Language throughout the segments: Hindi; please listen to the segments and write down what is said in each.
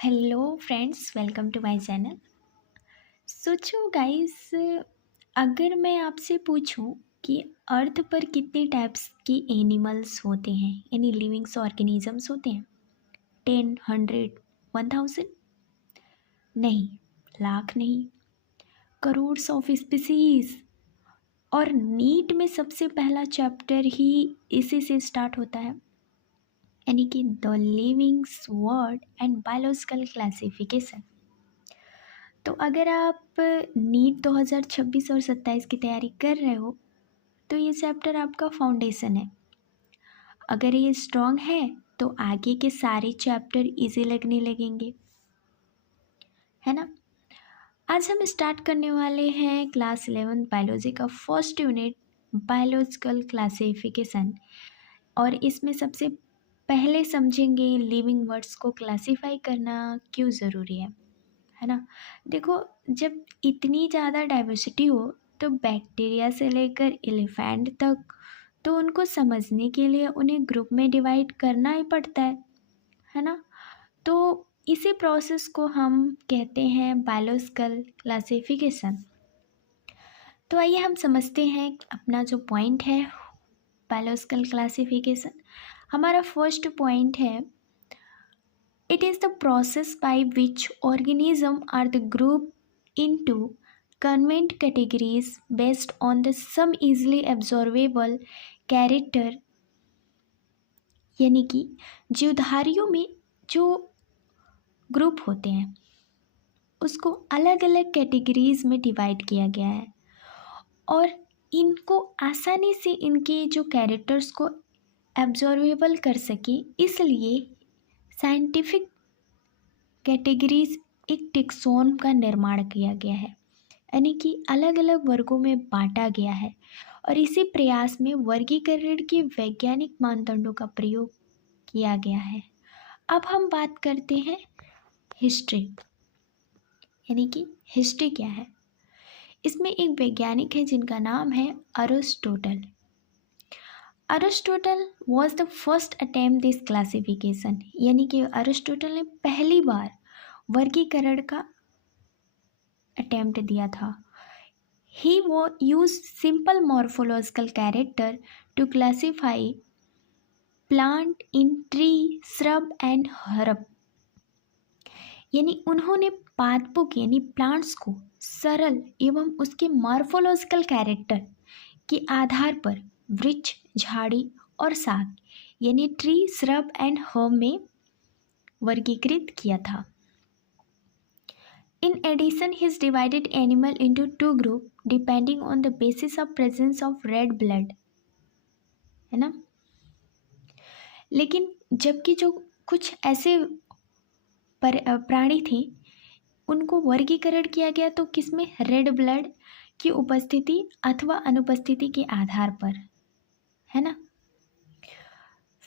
Hello friends, welcome to my channel. सोचो गाइस, अगर मैं आपसे पूछूं कि अर्थ पर कितने टाइप्स की एनिमल्स होते हैं, यानी लिविंग्स ऑर्गेनिजम्स होते हैं? 10, 100, 1000? नहीं, लाख नहीं, करोड़ ऑफ स्पीसीज। और नीट में सबसे पहला चैप्टर ही इसी से स्टार्ट होता है, यानी कि the livings world and biological classification. तो अगर आप नीट 2026 और 27 की तैयारी कर रहे हो तो ये चैप्टर आपका फाउंडेशन है। अगर ये स्ट्रांग है तो आगे के सारे चैप्टर इजी लगने लगेंगे, है ना। आज हम स्टार्ट करने वाले हैं क्लास 11 बायोलॉजी का फर्स्ट यूनिट, बायोलॉजिकल क्लासिफिकेशन। और इसमें सबसे पहले समझेंगे लिविंग वर्ड्स को क्लासीफाई करना क्यों ज़रूरी है ना। देखो, जब इतनी ज़्यादा डाइवर्सिटी हो तो बैक्टीरिया से लेकर एलिफेंट तक, तो उनको समझने के लिए उन्हें ग्रुप में डिवाइड करना ही पड़ता है ना। तो इसी प्रोसेस को हम कहते हैं बायोलॉजिकल क्लासिफिकेशन। तो आइए हम समझते हैं अपना जो पॉइंट है बायोलॉजिकल क्लासिफिकेशन। हमारा फर्स्ट पॉइंट है, it is the process by which organisms are the grouped into convenient categories based on the some easily observable character। यानी कि जीवधारियों में जो ग्रुप होते हैं उसको अलग अलग कैटेगरीज में डिवाइड किया गया है और इनको आसानी से इनके जो कैरेक्टर्स को एब्जॉर्वेबल कर सके, इसलिए साइंटिफिक कैटेगरीज एक टेक्सोन का निर्माण किया गया है, यानी कि अलग अलग वर्गों में बांटा गया है। और इसी प्रयास में वर्गीकरण के वैज्ञानिक मानदंडों का प्रयोग किया गया है। अब हम बात करते हैं हिस्ट्री, यानी कि हिस्ट्री क्या है। इसमें एक वैज्ञानिक है जिनका नाम है Aristotle. Aristotle was the first attempt this classification, यानी कि अरिस्टोटल ने पहली बार वर्गीकरण का अटेम्प्ट दिया था। He used simple morphological character to classify plant in tree, shrub and herb। यानी उन्होंने पादपों यानी प्लांट्स को सरल एवं उसके मॉर्फोलॉजिकल कैरेक्टर के आधार पर वृक्ष, झाड़ी और शाक यानी ट्री, श्रब एंड हर्ब में वर्गीकृत किया था। In addition, he has divided animal into two groups depending on the basis of presence of red blood, है ना। लेकिन जबकि जो कुछ ऐसे प्राणी थे उनको वर्गीकरण किया गया तो किसमें, रेड ब्लड की उपस्थिति अथवा अनुपस्थिति के आधार पर, है ना।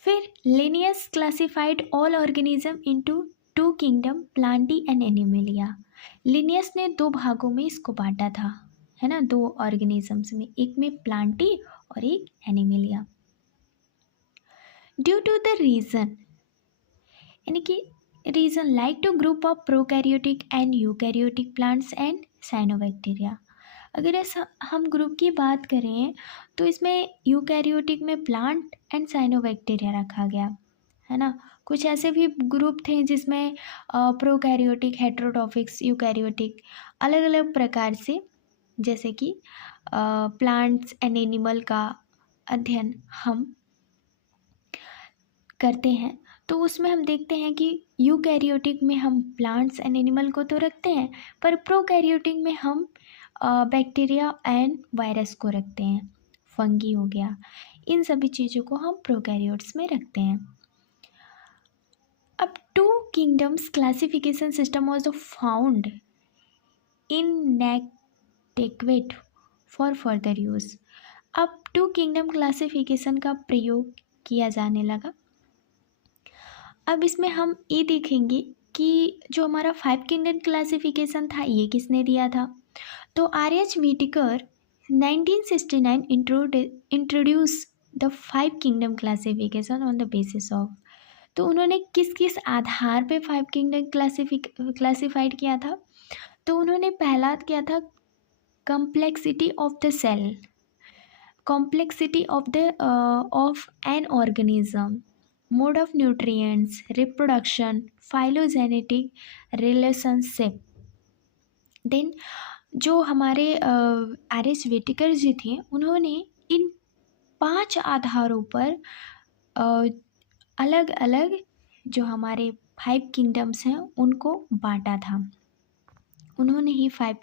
फिर Linnaeus classified all organism into two kingdom, Plantae and Animalia. Linnaeus ने दो भागों में इसको बांटा था, है ना, दो ऑर्गेनिजम्स में, एक में प्लांटी और एक animalia. Due to the reason, यानी कि reason like to group of prokaryotic and eukaryotic plants and cyanobacteria. अगर ऐसा हम ग्रुप की बात करें तो इसमें यूकैरियोटिक में प्लांट एंड साइनोबैक्टीरिया रखा गया, है ना। कुछ ऐसे भी ग्रुप थे जिसमें प्रोकैरियोटिक, हेट्रोट्रॉफिक्स, यूकैरियोटिक, अलग अलग प्रकार से, जैसे कि प्लांट्स एंड एनिमल का अध्ययन हम करते हैं तो उसमें हम देखते हैं कि यूकैरियोटिक में हम प्लांट्स एंड एनिमल को तो रखते हैं, पर प्रोकैरियोटिक में हम बैक्टीरिया एंड वायरस को रखते हैं, फंगी हो गया, इन सभी चीज़ों को हम प्रोकैरियोट्स में रखते हैं। अब to kingdoms classification system was found inadequate for further use. अब टू किंगडम क्लासिफिकेशन का प्रयोग किया जाने लगा। अब इसमें हम ये देखेंगे कि जो हमारा 5 किंगडम क्लासिफिकेशन था ये किसने दिया था, तो R H. Whittaker 1969 introduce the 5 kingdom classification on the basis of. तो उन्होंने किस किस आधार पे 5 किंगडम क्लासिफाइड किया था? तो उन्होंने पहला किया था complexity of the cell, complexity of an organism, mode of nutrients, reproduction, phylogenetic relationship. Then जो हमारे एरिस व्हिटेकर जी थे, उन्होंने इन 5 आधारों पर अलग अलग जो हमारे 5 किंगडम्स हैं उनको बांटा था। उन्होंने ही 5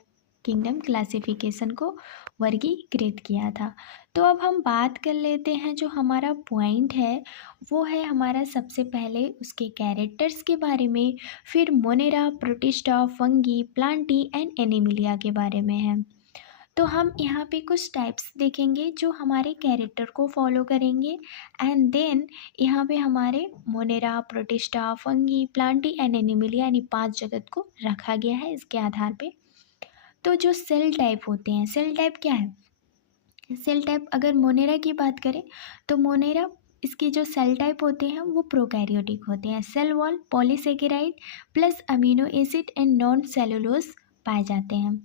किंगडम क्लासिफिकेशन को वर्गीकृत किया था। तो अब हम बात कर लेते हैं, जो हमारा पॉइंट है वो है हमारा सबसे पहले उसके कैरेक्टर्स के बारे में, फिर Monera, protista, fungi, Plantae and Animalia के बारे में है। तो हम यहाँ पे कुछ टाइप्स देखेंगे जो हमारे कैरेक्टर को फॉलो करेंगे, एंड देन यहाँ पे हमारे Monera, protista, fungi, Plantae and Animalia यानी 5 जगत को रखा गया है इसके आधार पे। तो जो सेल टाइप होते हैं, सेल टाइप क्या है? सेल टाइप अगर मोनेरा की बात करें तो मोनेरा, इसके जो सेल टाइप होते हैं वो प्रोकैरियोटिक होते हैं। Cell wall polysaccharide plus amino acid and non cellulose पाए जाते हैं।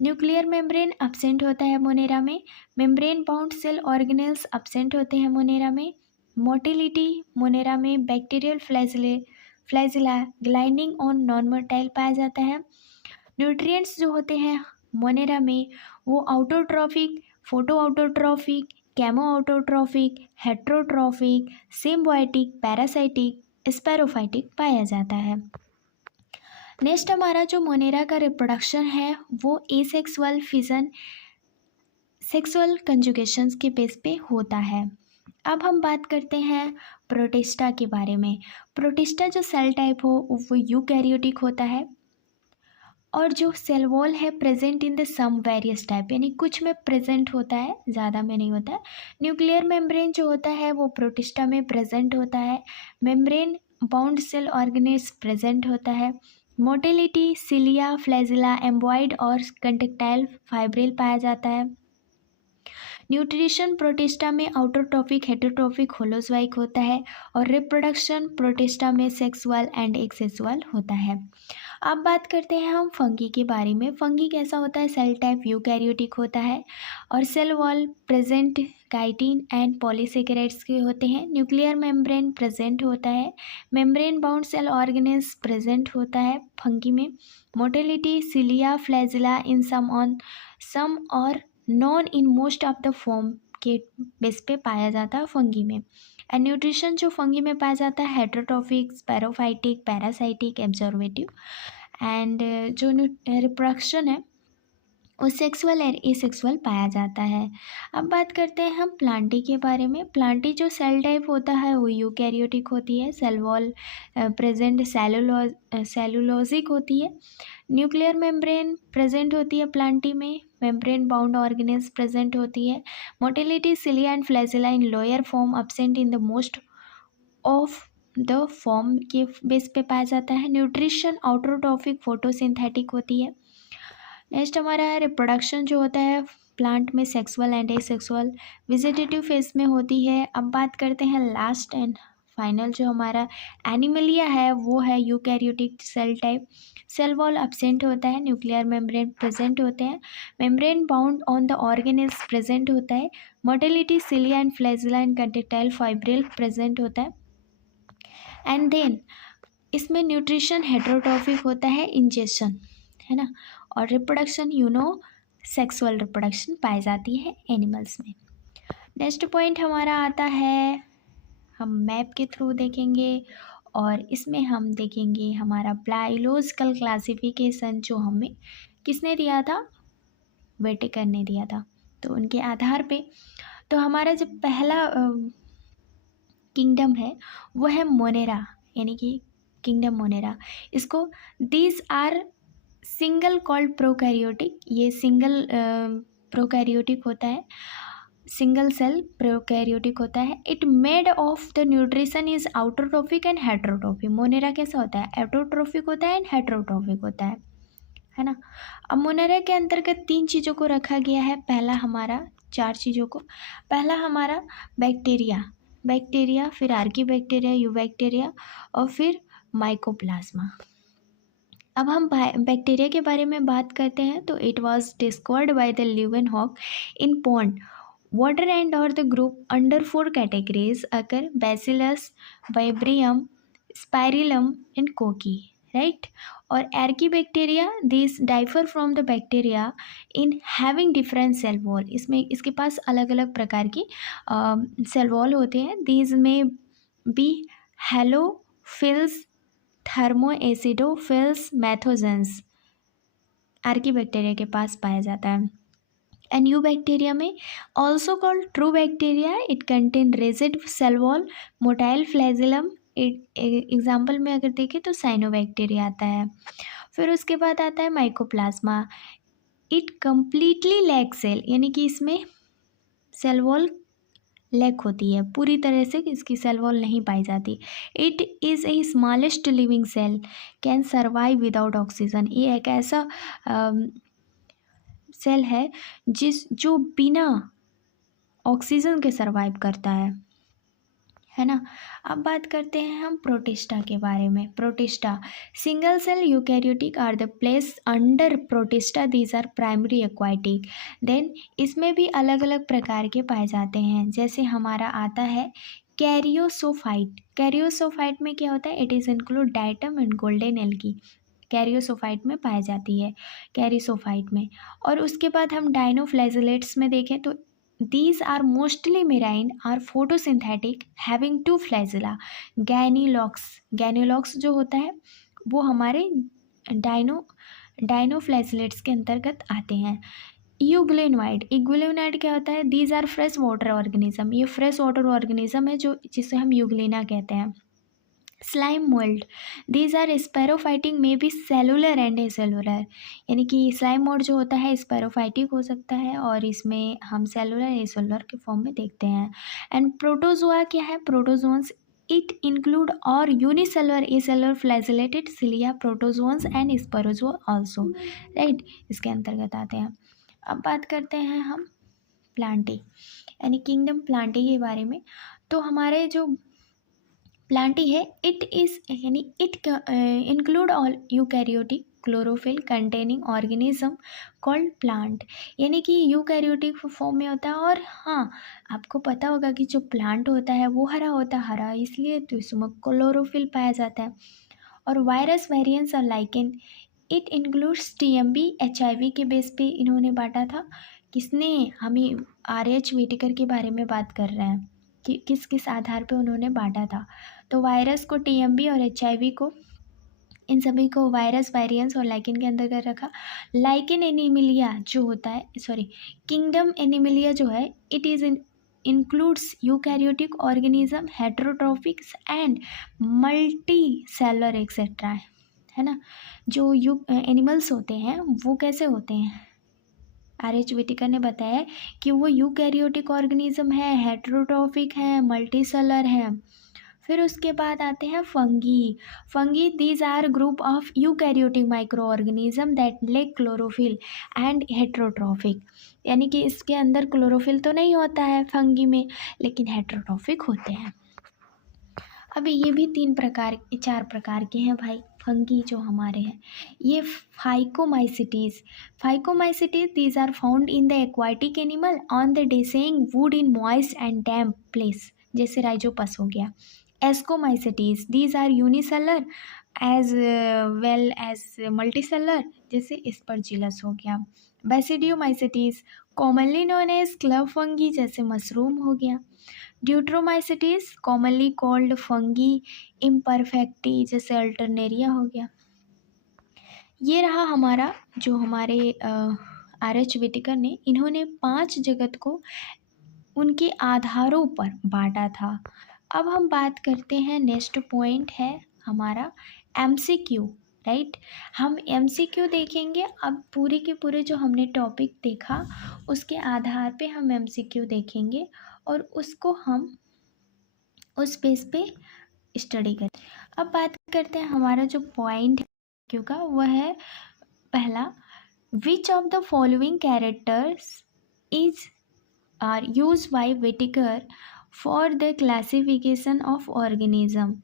न्यूक्लियर मेम्ब्रेन अब्सेंट होता है मोनेरा में। Membrane bound cell organelles absent होते हैं मोनेरा में। मोटिलिटी मोनेरा में bacterial flagella gliding on non motile पाया जाता है। न्यूट्रिएंट्स जो होते हैं मोनेरा में वो autotrophic, photoautotrophic, chemoautotrophic, heterotrophic, symbiotic, parasitic, saprophytic पाया जाता है। नेक्स्ट हमारा जो मोनेरा का रिप्रोडक्शन है वो एसेक्सुअल फिजन सेक्सुअल कंजुगेशंस के बेस पे होता है। अब हम बात करते हैं प्रोटिस्टा के बारे में। प्रोटिस्टा जो सेल टाइप हो वो यूकैरियोटिक होता है, और जो सेल वॉल है present in the some various type, यानी कुछ में प्रेजेंट होता है, ज़्यादा में नहीं होता है। न्यूक्लियर मेम्ब्रेन जो होता है वो प्रोटिस्टा में प्रेजेंट होता है। Membrane bound cell organelles present होता है। मोटिलिटी सिलिया, फ्लैजिला, एम्बॉइड और कंडक्टाइल फाइब्रिल पाया जाता है। न्यूट्रिशन प्रोटिस्टा में आउटोट्रॉफिक, हेटेरोट्रॉफिक, होलोजोइक होता है, और रिप्रोडक्शन प्रोटिस्टा में सेक्सुअल एंड एक्सेक्सुअल होता है। अब बात करते हैं हम फंगी के बारे में। फंगी कैसा होता है? सेल टाइप यूकैरियोटिक होता है, और cell wall present chitin and polysaccharides के होते हैं। न्यूक्लियर मेम्ब्रेन प्रेजेंट होता है। Membrane bound cell organelles present होता है फंगी में। Motility cilia, flagella in some और non in most of the form के बेस पे पाया जाता है फंगी में। एंड न्यूट्रिशन जो फंगी में पाया जाता है हेट्रोट्रॉफिक, स्पैरोफाइटिक, पैरासाइटिक, एब्जॉर्वेटिव। एंड जो रिप्रोडक्शन है वो सेक्सुअल और एसेक्सुअल पाया जाता है। अब बात करते हैं हम प्लांटी के बारे में। प्लांटी जो सेल टाइप होता है वो यूकैरियोटिक होती है। सेल वॉल प्रेजेंट सेलुलोजिक होती है। न्यूक्लियर मेम्ब्रेन प्रेजेंट होती है प्लांटी में। मेम्ब्रेन बाउंड ऑर्गेनेल्स प्रेजेंट होती है। Motility cilia and flagella in lower form absent in the most of the form के बेस पे पाया जाता है। न्यूट्रिशन आउटरोट्रॉफिक, फोटोसिंथेटिक होती है। नेक्स्ट हमारा है रिप्रोडक्शन जो होता है प्लांट में sexual and asexual vegetative phase में होती है। अब बात करते हैं लास्ट एंड फाइनल जो हमारा एनिमलिया है वो है eukaryotic cell type. Cell wall absent होता है। न्यूक्लियर मेम्ब्रेन प्रेजेंट होते हैं। Membrane bound on the organelles present होता है। Motility cilia and flagella and contractile fibril present होता है। एंड देन इसमें न्यूट्रिशन हेटेरोट्रॉफिक होता है, इंजेक्शन है ना, और रिप्रोडक्शन सेक्सुअल रिप्रोडक्शन पाई जाती है एनिमल्स में। नेक्स्ट पॉइंट हमारा आता है, हम मैप के थ्रू देखेंगे, और इसमें हम देखेंगे हमारा बायोलॉजिकल क्लासिफिकेशन जो हमें किसने दिया था? व्हिटेकर ने दिया था। तो उनके आधार पे तो हमारा जो पहला किंगडम है वो है मोनेरा, यानी कि किंगडम मोनेरा। इसको these are single called prokaryotic, ये सिंगल प्रोकैरियोटिक होता है, सिंगल सेल प्रोकैरियोटिक होता है। It made of the nutrition is autotrophic and heterotrophic. Monera कैसा होता है? ऑटोट्रॉफिक होता है एंड हेटेरोट्रॉफिक होता है ना। अब मोनेरा के अंतर्गत 3 चीज़ों को रखा गया है। पहला हमारा 4 चीज़ों को, पहला हमारा बैक्टीरिया, बैक्टीरिया, फिर आर्कीबैक्टीरिया, यूबैक्टीरिया और फिर माइकोप्लाज्मा। अब हम बैक्टीरिया के बारे में बात करते हैं तो it was discovered by the Leeuwenhoek in pond water and और the group under 4 categories occur bacillus, vibrio, spirillum and cocci, right. और archaebacteria this differ from the bacteria in having different cell wall, इसमें इसके पास अलग अलग प्रकार की सेल वॉल होते हैं। दीज में बी हेलोफिल्स, थर्मोएसिडोफिल्स, मैथोजेंस आर्कीबैक्टीरिया के पास पाया जाता है। एंड यूबैक्टीरिया में also called true bacteria, it contain rigid cell wall, motile flagellum. Example में अगर देखें तो साइनोबैक्टीरिया आता है। फिर उसके बाद आता है mycoplasma, it completely lack cell, यानी कि इसमें सेल वॉल लैक होती है, पूरी तरह से इसकी सेल वॉल नहीं पाई जाती। It is a smallest living cell, can survive without oxygen, ये एक ऐसा सेल है जो बिना ऑक्सीजन के सर्वाइव करता है ना। अब बात करते हैं हम प्रोटिस्टा के बारे में। Protista single cell eukaryotic are the place under protista, these are primary aquatic. Then इसमें भी अलग अलग प्रकार के पाए जाते हैं, जैसे हमारा आता है कैरियोसोफाइट। कैरियोसोफाइट में क्या होता है, it is include diatom and golden algae, chrysophyte में पाई जाती है, कैरियोसोफाइट में। और उसके बाद हम डाइनोफ्लैजिलेट्स में देखें तो these are mostly marine, are photosynthetic, having 2 flagella. Gonyaulax जो होता है वो हमारे डाइनोफ्लैजिलेट्स के अंतर्गत आते हैं। यूग्लिनोइड क्या होता है, these are fresh water organism, ये फ्रेश वाटर ऑर्गेनिज्म है जो जिसे हम यूग्लिना कहते हैं। Slime mould, these are saprophytic में भी सेलुलर एंड एसेलुलर, यानी कि स्लाइम मोल्ड जो होता है स्पैरोफाइटिक हो सकता है और इसमें हम सेलुलर एसेलुलर के फॉर्म में देखते हैं। एंड प्रोटोजोआ क्या है, प्रोटोजोन्स इट इंक्लूड और unicellular acellular flagellated cilia protozoans and sporozoa also, right, इसके अंतर्गत आते हैं। अब बात करते हैं हम प्लांटी यानी किंगडम प्लांटी के बारे में। तो हमारे जो प्लांटी है इट इज़ यानी it include all eukaryotic chlorophyll containing organism called plant, यानी कि यूकैरियोटिक फॉर्म में होता है। और हाँ, आपको पता होगा कि जो प्लांट होता है वो हरा होता है, हरा इसलिए तो इसमें क्लोरोफिल पाया जाता है। और वायरस वेरिएंट्स और lichen it includes TMB, HIV के बेस पे इन्होंने बांटा था। किसने, हमें आर.एच. व्हिटेकर के बारे में बात कर रहे हैं कि किस किस आधार पे उन्होंने बांटा था। तो वायरस को टीएमबी और एचआईवी को, इन सभी को वायरस वेरिएंट्स और लाइकेन के अंतर्गत रखा। लाइकेन एनीमिलिया जो होता है, सॉरी किंगडम एनीमिलिया जो है, it is includes eukaryotic organism, heterotrophics and multicellular etcetera, है ना। जो एनिमल्स होते हैं वो कैसे होते हैं, आर.एच. व्हिटेकर ने बताया कि वो यूकैरियोटिक ऑर्गेनिज्म है, हेटेरोट्रॉफिक है, मल्टीसेलर है। फिर उसके बाद आते हैं fungi these are group of eukaryotic micro organism that lack chlorophyll and heterotrophic, यानी कि इसके अंदर क्लोरोफिल तो नहीं होता है फंगी में, लेकिन हेटेरोट्रॉफिक होते हैं। अभी ये भी 4 प्रकार के हैं भाई फंगी जो हमारे हैं। ये phycomycetes these are found in the aquatic animal on the decaying wood in moist and damp place, जैसे राइजोपस हो गया। Ascomycetes these are unicellular as well as multicellular, जैसे स्पर्जिलस हो गया। Basidiomycetes commonly known as club fungi, जैसे मशरूम हो गया। Deuteromycetes commonly called fungi imperfecti, जैसे अल्टरनेरिया हो गया। ये रहा हमारा जो हमारे आर.एच. व्हिटेकर ने, इन्होंने 5 जगत को उनके आधारों पर बांटा था। अब हम बात करते हैं, नेक्स्ट पॉइंट है हमारा एमसीक्यू, राइट। हम एमसीक्यू देखेंगे। अब पूरे के पूरे जो हमने टॉपिक देखा उसके आधार पे हम एमसीक्यू देखेंगे और उसको हम उस बेस पे स्टडी करें। अब बात करते हैं हमारा जो पॉइंट है क्यों का, वह है पहला, which of the following characters is are use by Whittaker for the classification of organism.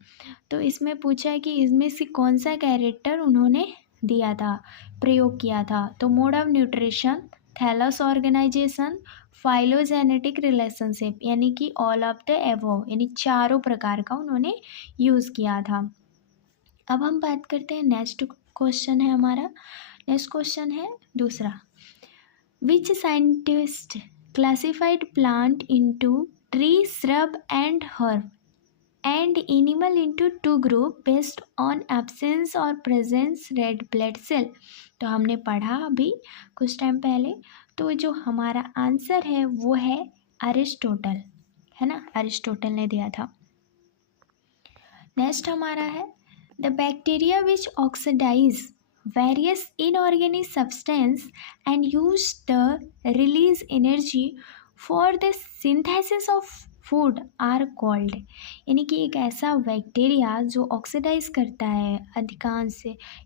तो इसमें पूछा है कि इसमें से कौन सा कैरेक्टर उन्होंने दिया था, प्रयोग किया था। तो mode of nutrition, thallus organization, phylogenetic relationship, यानी कि ऑल ऑफ द एबव, यानी चारों प्रकार का उन्होंने यूज़ किया था। अब हम बात करते हैं नेक्स्ट क्वेश्चन है हमारा। नेक्स्ट क्वेश्चन है दूसरा, which scientist classified plant into tree, shrub and herb and animal into two group based on absence और प्रेजेंस रेड ब्लड सेल। तो हमने पढ़ा अभी कुछ टाइम पहले। तो जो हमारा आंसर है वो है अरिस्टोटल, है ना, अरिस्टोटल ने दिया था। नेक्स्ट हमारा है the bacteria which oxidize various inorganic substance and use the release energy for the synthesis of food are called, यानी कि एक ऐसा बैक्टीरिया जो ऑक्सीडाइज करता है अधिकांश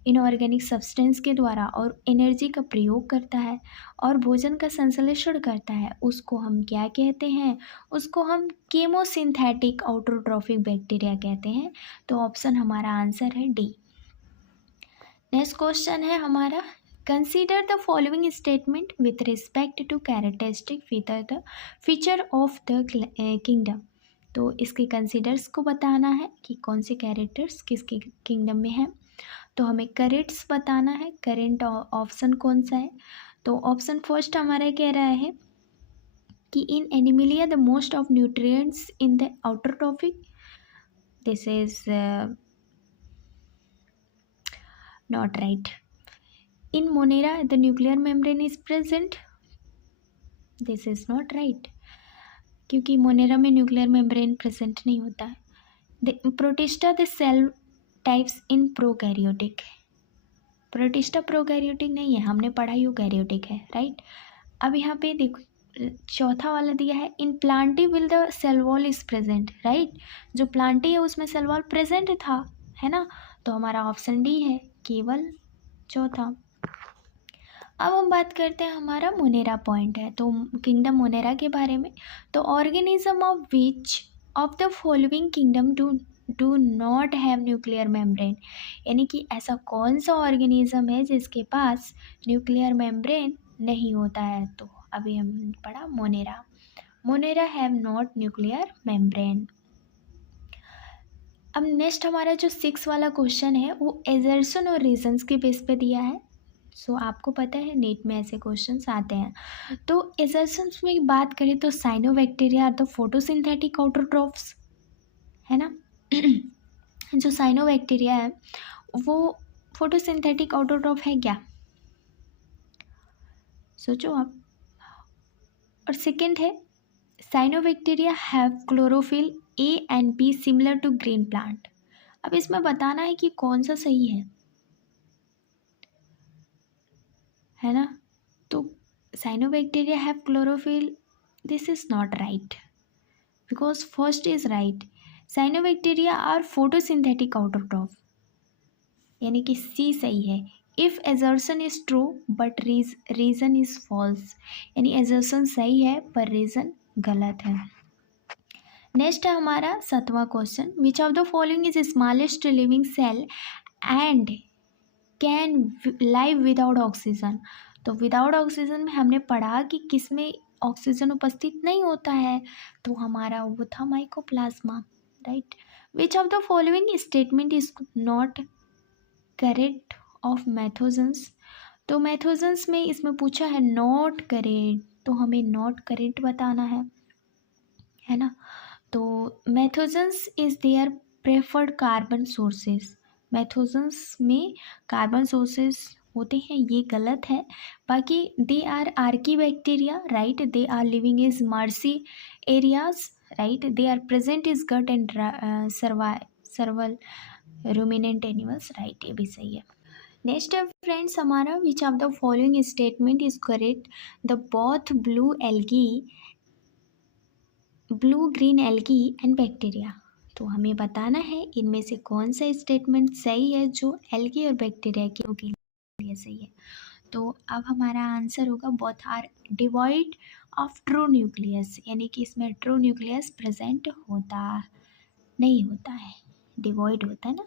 इनऑर्गेनिक सब्सटेंस के द्वारा और एनर्जी का प्रयोग करता है और भोजन का संश्लेषण करता है, उसको हम क्या कहते हैं, उसको हम केमोसिंथेटिक ऑटोट्रॉफिक बैक्टीरिया कहते हैं। तो ऑप्शन हमारा आंसर है डी। नेक्स्ट क्वेश्चन है हमारा, consider the following statement with respect to characteristic feature of the kingdom. तो इसके कंसीडर्स को बताना है कि कौन से कैरेक्टर्स किसके किंगडम में हैं। तो हमें करेंट्स बताना है, करेंट ऑप्शन कौन सा है। तो ऑप्शन फर्स्ट हमारा कह रहा है कि in animalia the most of nutrients in the autotrophic, this is not right. In Monera the nuclear membrane is present, this is not right, क्योंकि मोनेरा में न्यूक्लियर मेम्ब्रेन प्रेजेंट नहीं होता है। Protista the cell types in prokaryotic, protista prokaryotic नहीं है, हमने पढ़ा यूकैरियोटिक है, राइट। अब यहाँ पे देखो चौथा वाला दिया है, in plantae will the cell wall is present, right. जो प्लांटी है उसमें सेल वॉल प्रेजेंट था, है ना। तो हमारा ऑप्शन डी है, केवल चौथा। अब हम बात करते हैं, हमारा मोनेरा पॉइंट है, तो किंगडम मोनेरा के बारे में। तो organism of which of the following kingdom do not have nuclear membrane, यानी कि ऐसा कौन सा ऑर्गेनिज्म है जिसके पास न्यूक्लियर मेम्ब्रेन नहीं होता है। तो अभी हम पढ़ा Monera, Monera have not nuclear membrane. अब नेक्स्ट हमारा जो 6 वाला क्वेश्चन है वो एजर्सन और रीजन्स के बेस पे दिया है। सो आपको पता है नीट में ऐसे क्वेश्चंस आते हैं। तो एजर्सन्स में बात करें तो cyanobacteria are the photosynthetic autotrophs, है ना। जो साइनोबैक्टीरिया है वो फोटोसिंथेटिक ऑटोट्रॉफ है क्या, सोचो आप। और सेकेंड है cyanobacteria have chlorophyll A and B similar to green plant. अब इसमें बताना है कि कौन सा सही है ना। तो cyanobacteria have chlorophyll, this is not right because first is right, cyanobacteria are photosynthetic autotroph, यानी कि सी सही है। If assertion is true but reason is false, यानी एजर्सन सही है पर रीजन गलत है। नेक्स्ट है हमारा 7वां question, which of the following is smallest living cell and can live without oxygen. तो विदाउट ऑक्सीजन में हमने पढ़ा कि किस में ऑक्सीजन उपस्थित नहीं होता है, तो हमारा वो था mycoplasma, right. Which of the following statement is not correct of methanogens. तो मैथोजेंस में इसमें पूछा है नॉट करेक्ट, तो हमें नॉट करेक्ट बताना है ना। तो methanogens is there preferred carbon sources, methanogens में कार्बन सोर्सेज होते हैं, ये गलत है। बाकी they are archaebacteria, right, they are living is marshy areas, right, they are present is gut and several ruminant animals, right, ये भी सही है। नेक्स्ट है फ्रेंड्स हमारा, which of the following statement is correct, the both blue green algae and bacteria. तो हमें बताना है इनमें से कौन सा स्टेटमेंट सही है जो एल्गी और बैक्टीरिया के लिए सही है। तो अब हमारा आंसर होगा both are devoid of true nucleus, यानी कि इसमें ट्रू न्यूक्लियस प्रेजेंट होता नहीं होता है, डिवॉइड होता है ना।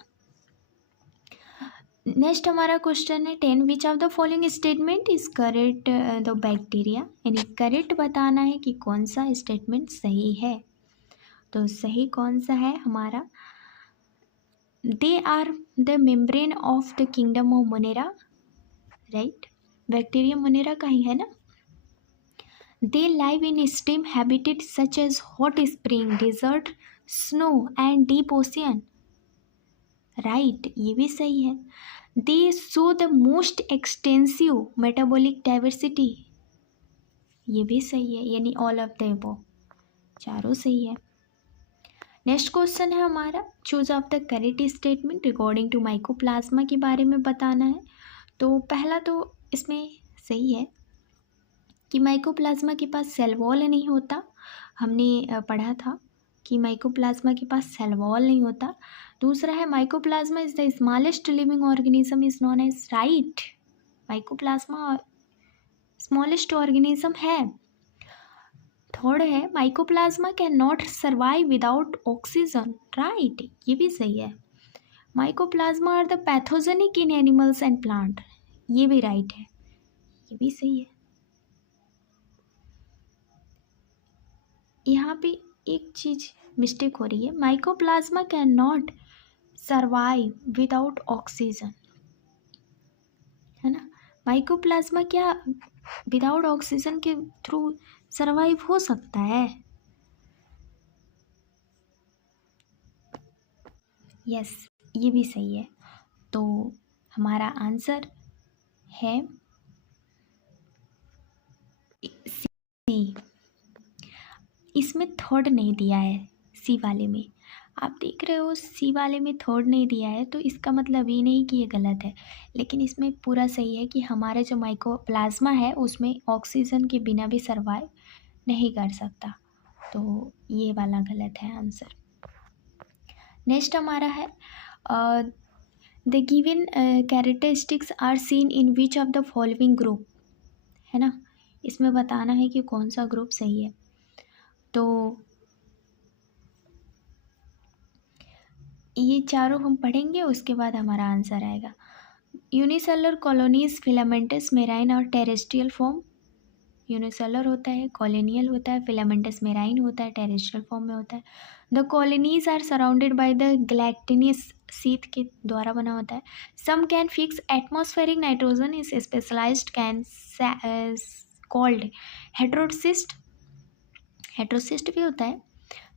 नेक्स्ट हमारा क्वेश्चन है 10 विच of the following statement is correct the bacteria, यानी करेक्ट बताना है कि कौन सा स्टेटमेंट सही है। तो सही कौन सा है हमारा, they are the membrane of the kingdom of Monera, right, bacteria Monera का ही है ना। They live in steam habitat such as hot spring, desert, snow and deep ocean, right, ये भी सही है। They show the most extensive metabolic diversity, ये भी सही है, यानी ऑल ऑफ द अबव, चारों सही है। नेक्स्ट क्वेश्चन है हमारा choose of the correct statement according to mycoplasma के बारे में बताना है। तो पहला तो इसमें सही है कि माइकोप्लाज्मा के पास सेल वॉल नहीं होता, हमने पढ़ा था कि माइकोप्लाज्मा के पास सेल वॉल नहीं होता। दूसरा है mycoplasma is the smallest living organism is known as, right, mycoplasma smallest organism है। थर्ड है mycoplasma can not survive without oxygen, right, ये भी सही है। Mycoplasma are the pathogenic in animals and plant, ये भी राइट है, ये भी सही है। यहाँ पे एक चीज मिस्टेक हो रही है, mycoplasma can not survive without oxygen, है ना। माइकोप्लाज्मा क्या विदाउट ऑक्सीजन के थ्रू सर्वाइव हो सकता है? यस, ये भी सही है। तो हमारा आंसर है सी। इसमें थर्ड नहीं दिया है सी वाले में, आप देख रहे हो सी वाले में थर्ड नहीं दिया है, तो इसका मतलब ये नहीं कि ये गलत है, लेकिन इसमें पूरा सही है कि हमारा जो माइकोप्लाज्मा है उसमें ऑक्सीजन के बिना भी सर्वाइव नहीं कर सकता, तो ये वाला गलत है आंसर। नेक्स्ट हमारा है the given characteristics are seen in which of the following group, है ना, इसमें बताना है कि कौन सा ग्रुप सही है। तो ये चारों हम पढ़ेंगे, उसके बाद हमारा आंसर आएगा। यूनिसेलुलर कॉलोनीज फिलामेंटस मेराइन और टेरेस्ट्रियल फॉर्म, यूनिसेलुलर होता है, कॉलोनियल होता है, फिलामेंटस मेराइन होता है, टेरेस्ट्रियल फॉर्म में होता है। The colonies are surrounded by the gelatinous sheath के द्वारा बना होता है। Some can fix atmospheric nitrogen is specialized can called heterocyst, heterocyst भी होता है।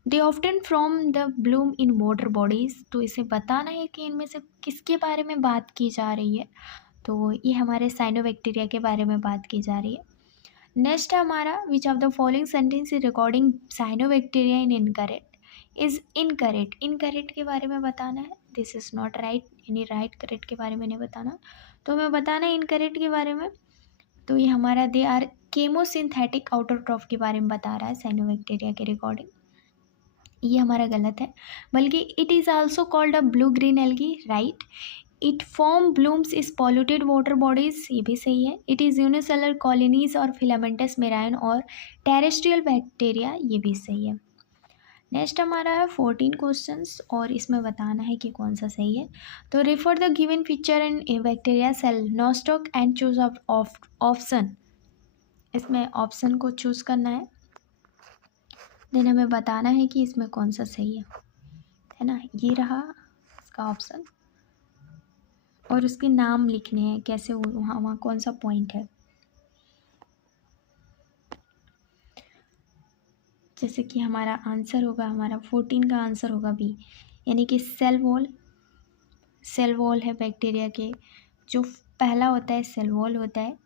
They often from the bloom in water bodies, तो इसे बताना है कि इनमें से किसके बारे में बात की जा रही है, तो ये हमारे साइनोबैक्टीरिया के बारे में बात की जा रही है। नेक्स्ट है हमारा which of the following sentence is recording cyanobacteria in incorrect is incorrect, incorrect के बारे में बताना है, दिस इज़ नॉट राइट, यानी राइट करेक्ट के बारे में नहीं बताना, तो हमें बताना है इनकरेक्ट के बारे में। तो ये हमारा दे आर केमोसिंथेटिक आउटरट्रॉफ के बारे में बता रहा है साइनोबैक्टीरिया के रिकॉर्डिंग, ये हमारा गलत है, बल्कि it is also called a blue green algae, right. It form blooms is polluted water bodies, ये भी सही है। इट इज़ यूनिसेलुलर कॉलोनीज और फिलामेंटस मेराइन और टेरेस्ट्रियल बैक्टीरिया, ये भी सही है। नेक्स्ट हमारा है 14 क्वेश्चंस और इसमें बताना है कि कौन सा सही है। तो refer the given picture in bacteria cell nostoc and choose option, इसमें ऑप्शन को चूज़ करना है, देन हमें बताना है कि इसमें कौन सा सही है ना। ये रहा इसका ऑप्शन और उसके नाम लिखने हैं, कैसे वहाँ वहाँ कौन सा पॉइंट है, जैसे कि हमारा आंसर होगा, हमारा 14 का आंसर होगा बी, यानी कि सेल वॉल, सेल वॉल है बैक्टीरिया के, जो पहला होता है सेल वॉल होता है,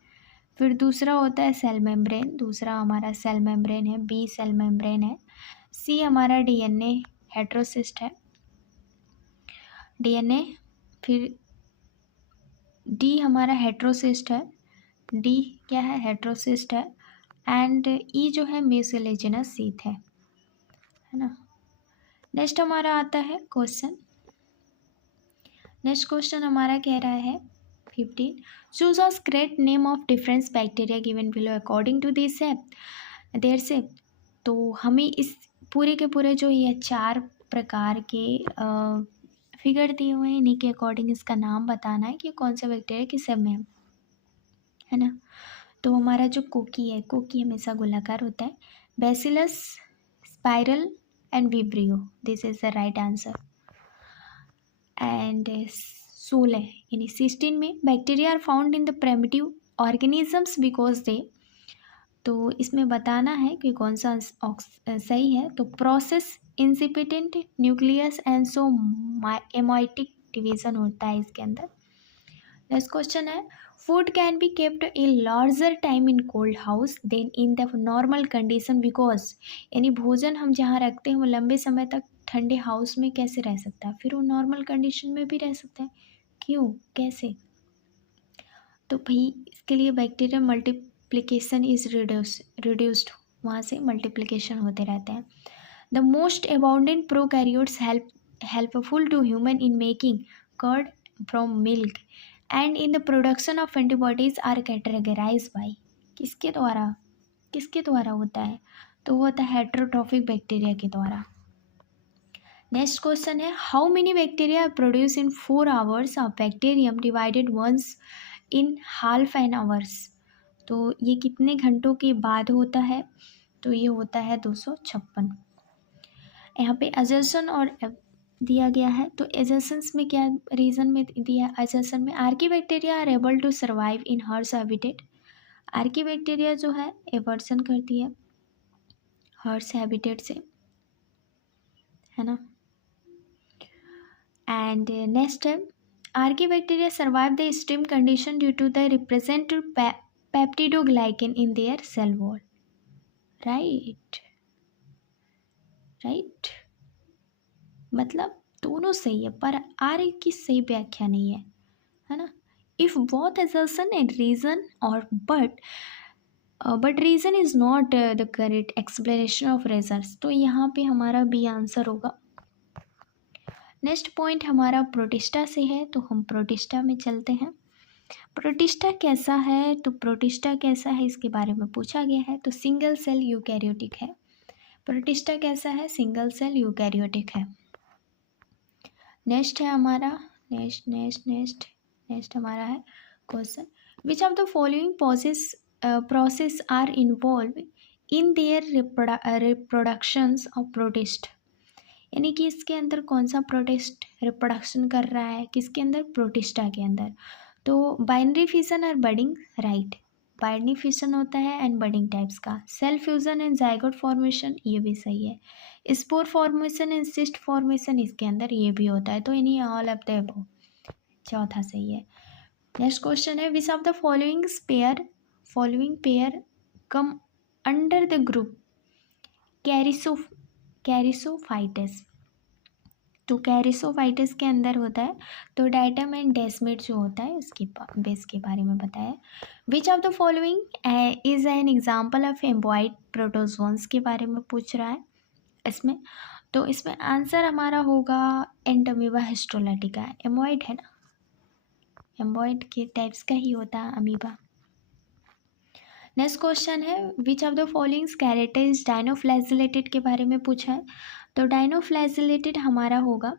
फिर दूसरा होता है सेल मेम्ब्रेन, दूसरा हमारा सेल मेम्ब्रेन है, बी सेल मेम्ब्रेन है, सी हमारा डीएनए हेट्रोसिस्ट है, डीएनए, फिर डी हमारा हेट्रोसिस्ट है, डी क्या है हेट्रोसिस्ट है, एंड ई जो है म्यूसिलेजिनस शीथ है ना। नेक्स्ट हमारा आता है क्वेश्चन, नेक्स्ट क्वेश्चन हमारा कह रहा है 15. Choose a correct name of different bacteria given below according to this देर से। तो हमें इस पूरे के पूरे जो ये 4 प्रकार के फिगर दिए हुए हैं, इन्हीं के अकॉर्डिंग इसका नाम बताना है कि कौन सा बैक्टीरिया किस सब में है ना। तो हमारा जो कोकी है, कोकी हमेशा गोलाकार होता है। Bacillus, spiral and vibrio, this is the right answer. And 16 यानी 16 में bacteria are found in the primitive organisms because they, तो इसमें बताना है कि कौन सा सही है। तो process incipient nucleus and so amitotic division होता है इसके अंदर। नेक्स्ट क्वेश्चन है, food can be kept in larger time in cold house than in the normal condition because, यानी भोजन हम जहाँ रखते हैं वो लंबे समय तक ठंडे हाउस में कैसे रह सकता है, फिर वो नॉर्मल कंडीशन में भी रह सकता है, क्यों, कैसे। तो भाई इसके लिए बैक्टीरिया मल्टीप्लिकेशन इज रिड्यूस्ड, वहाँ से मल्टीप्लिकेशन होते रहते हैं। The most abundant prokaryotes helpful to human in making curd from milk and in the production of antibodies are categorize by, किसके द्वारा होता है, तो वो होता है हेट्रोट्रॉफिक बैक्टीरिया के द्वारा। नेक्स्ट क्वेश्चन है, how many bacteria produce in 4 hours of bacterium divided once in half an hours, तो ये कितने घंटों के बाद होता है, तो ये होता है 256। यहाँ पे अजर्सन और दिया गया है, तो एजर्सन्स में क्या रीज़न में दिया है, अजर्सन में archaebacteria are able to survive in harsh habitat, archaebacteria जो है एवर्सन करती है हर्स हैबिटेट से, है ना। एंड नेक्स्ट है, archaebacteria survive the extreme condition due to the represented peptidoglycan in their cell wall, right, मतलब दोनों सही है पर आर्य की सही व्याख्या नहीं है ना। If both assertion and reason or but reason is not the correct explanation of results, तो यहाँ पे हमारा बी आंसर होगा। नेक्स्ट पॉइंट हमारा प्रोटिस्टा से है, तो हम प्रोटिस्टा में चलते हैं। प्रोटिस्टा कैसा है, तो प्रोटिस्टा कैसा है इसके बारे में पूछा गया है, तो सिंगल सेल यूकैरियोटिक है। प्रोटिस्टा कैसा है, सिंगल सेल यूकैरियोटिक है। नेक्स्ट है हमारा नेक्स्ट हमारा है question, which of the following process are involve in their reproductions of protist, यानी कि इसके अंदर कौन सा प्रोटिस्ट रिप्रोडक्शन कर रहा है, किसके अंदर, प्रोटिस्टा के अंदर। तो बाइनरी फिशन और बडिंग, राइट, बाइनरी फिशन होता है एंड बडिंग टाइप्स का। Cell fusion and zygote formation, ये भी सही है। Spore formation and cyst formation इसके अंदर ये भी होता है, तो इन्हीं ऑल ऑफ द अबव, चौथा सही है। नेक्स्ट क्वेश्चन है, which of the following pair come under the group chrysophytes, तो कैरिसोफाइटस के अंदर होता है तो डाइटम एंड डेस्मिड जो होता है उसकी बेस के बारे में बताया। Which of the following is an example of amoeboid protozoans के बारे में पूछ रहा है इसमें, तो इसमें आंसर हमारा होगा एंटोमीबा हिस्टोलाटिका, एम्बॉइड है ना, एम्बॉइड के टाइप्स का ही होता है अमीबा। नेक्स्ट क्वेश्चन है, which of the following characters dinoflagellated के बारे में पूछा है, तो डाइनोफ्लैजिलेटेड हमारा होगा,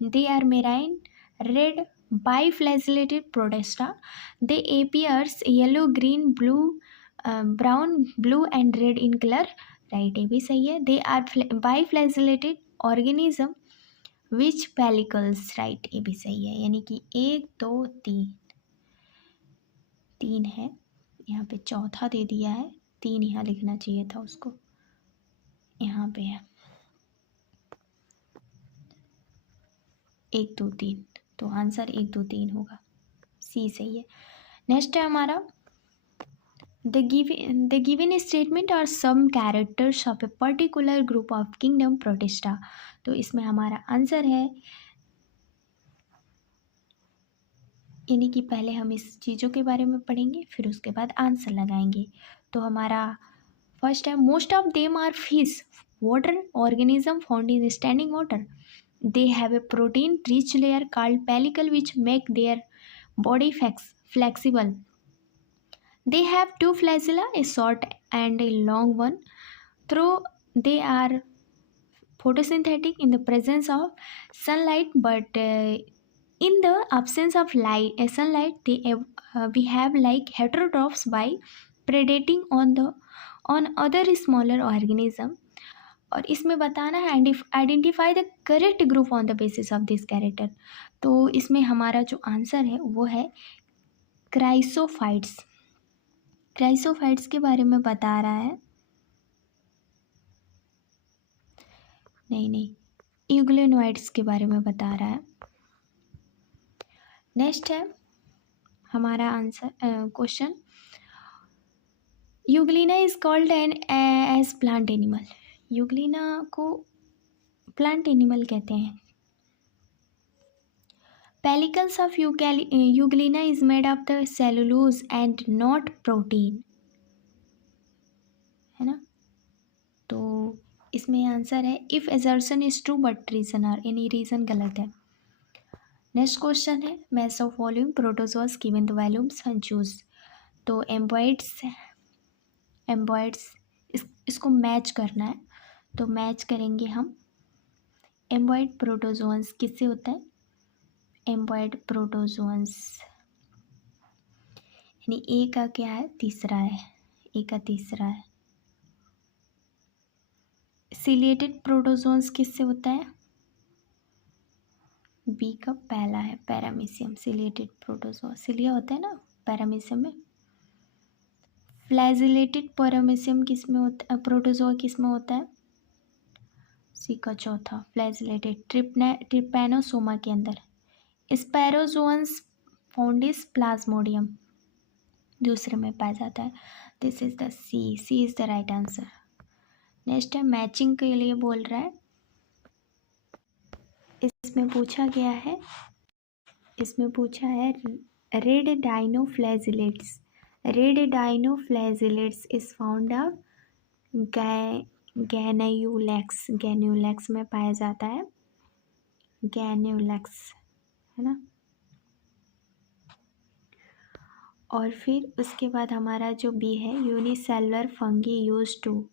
they are marine red biflagellated protista, they appears yellow green blue brown blue and red in colour, right, ये भी सही है। They are biflagellated organism which pellicles, right, ये भी सही है, यानी कि 1 2 3 है, यहाँ पे चौथा दे दिया है, 3 यहाँ लिखना चाहिए था उसको, यहाँ पे है 1 2 3, तो आंसर 1 2 3 होगा, सी सही है। नेक्स्ट है हमारा, the given statement are some characters of a particular group of kingdom protista, तो इसमें हमारा आंसर है, यानी कि पहले हम इस चीज़ों के बारे में पढ़ेंगे फिर उसके बाद आंसर लगाएंगे। तो हमारा फर्स्ट है, most of them are fish water organism found in standing water, they have a protein rich layer called pellicle which make their body flexible. They have two flagella, a short and a long one. Though they are photosynthetic in the presence of sunlight, but in the absence of sunlight, we have like heterotrophs by predating on other smaller organism. और इसमें बताना है identify the correct group on the basis of this character. तो इसमें हमारा जो आंसर है वो है क्राइसोफाइट्स. क्राइसोफाइट्स के बारे में बता रहा है, नहीं यूग्लिनोइड्स के बारे में बता रहा है. नेक्स्ट है हमारा answer question. Euglena is called as plant animal. Euglena को प्लांट एनिमल कहते हैं. Pellicles of euglena is made of the cellulose and not protein, है ना. तो इसमें आंसर है if assertion is true but reason और एनी रीजन गलत है. नेक्स्ट क्वेश्चन है match of following protozoas given the volumes and choose. तो एम्बॉइड्स इसको मैच करना है. तो मैच करेंगे हम. एम्बॉइड प्रोटोजोअन्स किससे होता है? एम्बॉइड प्रोटोजोअन्स यानी ए का क्या है? तीसरा है. ए का तीसरा है. सिलिएटेड प्रोटोजोअन्स किससे होता है? बी का पहला है पैरामीशियम. सिलिएटेड प्रोटोजोआ सिलिया होता है ना पैरामीशियम में. फ्लैजिलेटेड पैरामीशियम किस में होता है? प्रोटोजोआ किस में होता है? सी का चौथा फ्लैजिलेटेड ट्रिपैनोसोमा के अंदर. स्पैरोजोअन्स फाउंड इज प्लाज्मोडियम दूसरे में पाया जाता है. This is the C is the right answer. Next है मैचिंग के लिए बोल रहा है. इसमें पूछा है red dinoflagellates. Red dinoflagellates is found of Gonyaulax में पाया जाता है. गैन्यूलैक्स, है ना. और फिर उसके बाद हमारा जो बी है unicellular fungi use to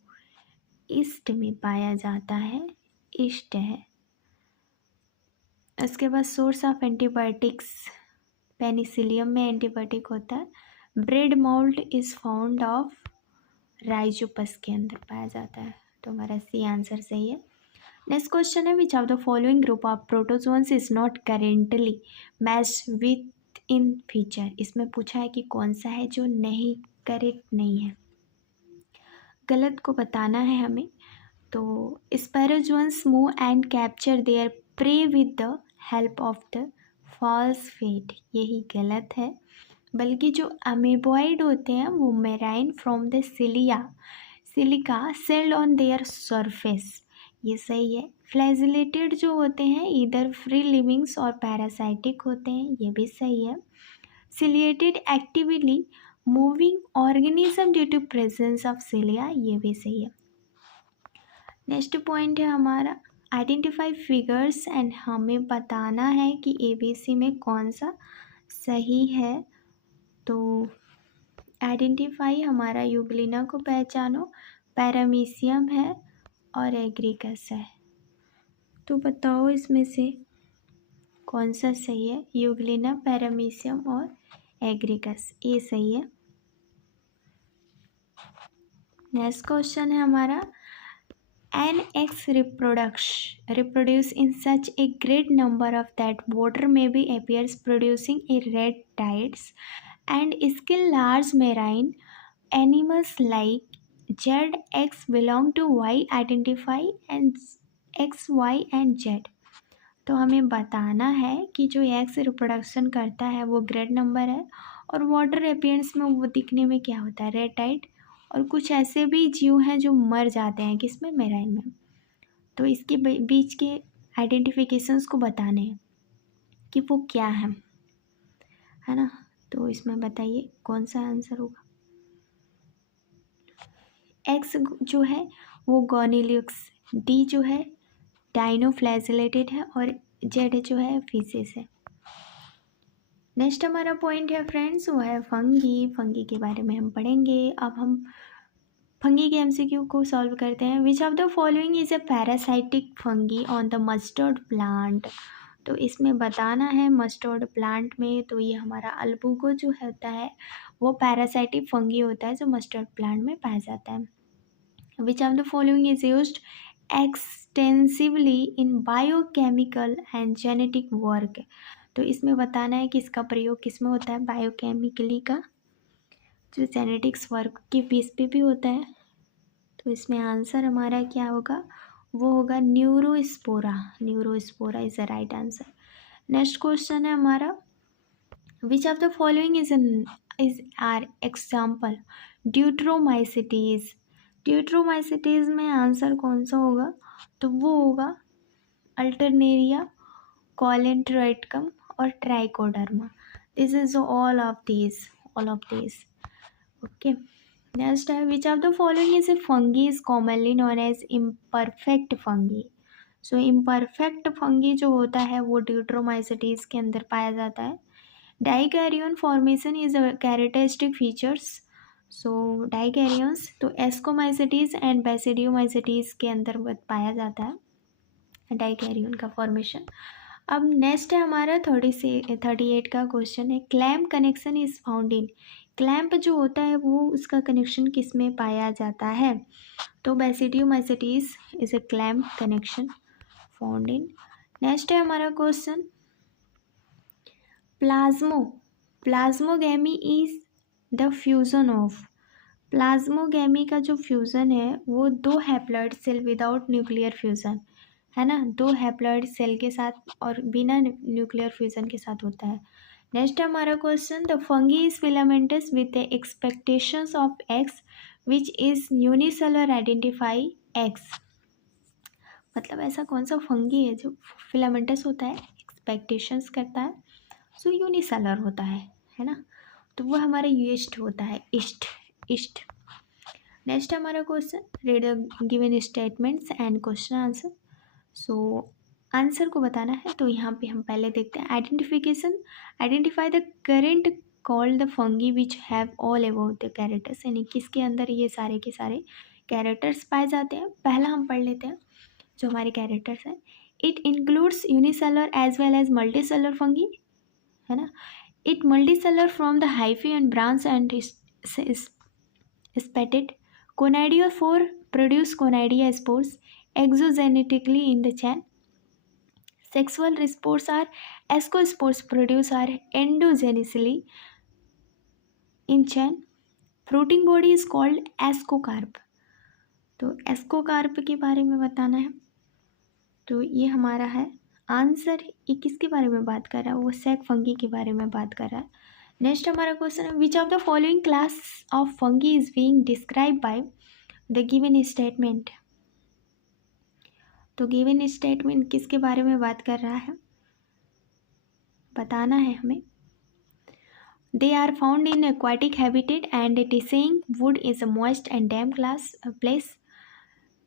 yeast में पाया जाता है. ईस्ट है. उसके बाद सोर्स ऑफ एंटीबायोटिक्स पेनिसिलियम में एंटीबायोटिक होता है. Bread mould is found of rhizopus के अंदर पाया जाता है. तो हमारा सी आंसर सही है. नेक्स्ट क्वेश्चन है which of the following group of protozoans is not currently matched with in feature. इसमें पूछा है कि कौन सा है जो नहीं करेक्ट नहीं है. गलत को बताना है हमें. तो sporozoans move and capture their prey with the help of the false feet. यही गलत है. बल्कि जो अमीबॉइड होते हैं वो marine from the silica shelled on their surface. ये सही है. फ्लैजिलेटेड जो होते हैं इधर फ्री लिविंग्स और पैरासाइटिक होते हैं. ये भी सही है. Ciliated actively moving organism due to presence of cilia. ये भी सही है. नेक्स्ट पॉइंट है हमारा आइडेंटिफाई फिगर्स एंड हमें बताना है कि ABC में कौन सा सही है. तो आइडेंटिफाई हमारा यूग्लिना को पहचानो, पैरामीशियम है और एग्रीकस है. तो बताओ इसमें से कौन सा सही है? यूग्लिना, पैरामीशियम और एग्रीकस. ये सही है. नेक्स्ट क्वेश्चन है हमारा An eggs reproduce in such a great number of that water maybe appears producing a red tides and skill large marine animals like jade eggs belong to Y. Identify and X, Y and Z. तो हमें बताना है कि जो एग्स रिप्रोडक्शन करता है वो ग्रेट नंबर है और वाटर अपीयरेंस में वो दिखने में क्या होता है? Red tide. और कुछ ऐसे भी जीव हैं जो मर जाते हैं किसमें? मेराइन में. तो इसके बीच के आइडेंटिफिकेशंस को बताने हैं कि वो क्या है ना. तो इसमें बताइए कौन सा आंसर होगा. एक्स जो है वो गॉनिलियक्स, डी जो है डाइनोफ्लैजिलेटेड है और जेड जो है फीसेस है. नेक्स्ट हमारा पॉइंट है फ्रेंड्स, वो है फंगी। फंगी के बारे में हम पढ़ेंगे। अब हम फंगी के एमसीक्यू को सॉल्व करते हैं। विच of the following is a parasitic fungi on the mustard plant. तो इसमें बताना है मस्टर्ड प्लांट में, तो ये हमारा अल्बुगो जो होता है वो पैरासाइटिक फंगी होता है जो मस्टर्ड प्लांट में पाया जाता है। Which of the following is used extensively in biochemical and genetic work. तो इसमें बताना है कि इसका प्रयोग किस में होता है, बायोकेमिकली का जो जेनेटिक्स वर्क के बेस पे भी होता है। तो इसमें आंसर हमारा क्या होगा, वो होगा neurospora. Neurospora is the right answer. Next question है हमारा, which of the following is are example deuteromycetes. Deuteromycetes में आंसर कौन सा होगा, तो वो होगा अल्टरनेरिया, कॉलेंट्रोइटकम और trichoderma. This is all of these okay. Next है, which of the following is a fungi is commonly known as imperfect fungi. So imperfect fungi जो होता है वो ड्यूट्रोमाइसिटीज के अंदर पाया जाता है। Dikaryon formation is characteristic features. So dikaryons तो एस्कोमाइसिटीज एंड बेसिडियोमाइसिटीज के अंदर पाया जाता है डाइकैरियन का फॉर्मेशन। अब नेक्स्ट है हमारा 38 का क्वेश्चन है, clamp connection is found in. Clamp जो होता है वो उसका कनेक्शन किस में पाया जाता है, तो basidiomycetes is a clamp connection found in. Next है हमारा question, plasmogamy is the fusion of. Plasmogamy का जो फ्यूज़न है वो दो haploid cell without nuclear fusion है ना, दो हैप्लॉइड सेल के साथ और बिना न्यूक्लियर फ्यूज़न के साथ होता है। नेक्स्ट हमारा question, the fungi is filamentous with the expectations of x which is unicellular identify x. मतलब ऐसा कौन सा फंगी है जो फिलामेंटस होता है, एक्सपेक्टेशंस करता है, सो यूनिसेलुलर होता है ना, तो वो हमारा ईस्ट होता है, ईस्ट। नेक्स्ट हमारा question, read the given statements and question answer. So answer को बताना है, तो यहाँ पे हम पहले देखते हैं identification. Identify the current called the fungi which have all about the characters, यानी किसके अंदर ये सारे के सारे कैरेक्टर्स पाए जाते हैं। पहला हम पढ़ लेते हैं जो हमारे कैरेक्टर्स हैं। It includes unicellular as well as multicellular fungi, है ना। It multicellular from the hyphae and branch and septate. Conidiophore produce conidia spores exogenetically in the chain. Sexual spores are ascospores produce are endogenously in chain. Fruiting body is called ascocarp. तो एस्कोकार्प के बारे में बताना है, तो ये हमारा है आंसर। ये किसके बारे में बात कर रहा है, वो सेक फंगी के बारे में बात कर रहा है। नेक्स्ट हमारा क्वेश्चन है, which of the following class of fungi is being describe by the given statement. तो गिवन स्टेटमेंट किसके बारे में बात कर रहा है, बताना है हमें। They are found in aquatic habitat and decaying wood is a moist and damp class place.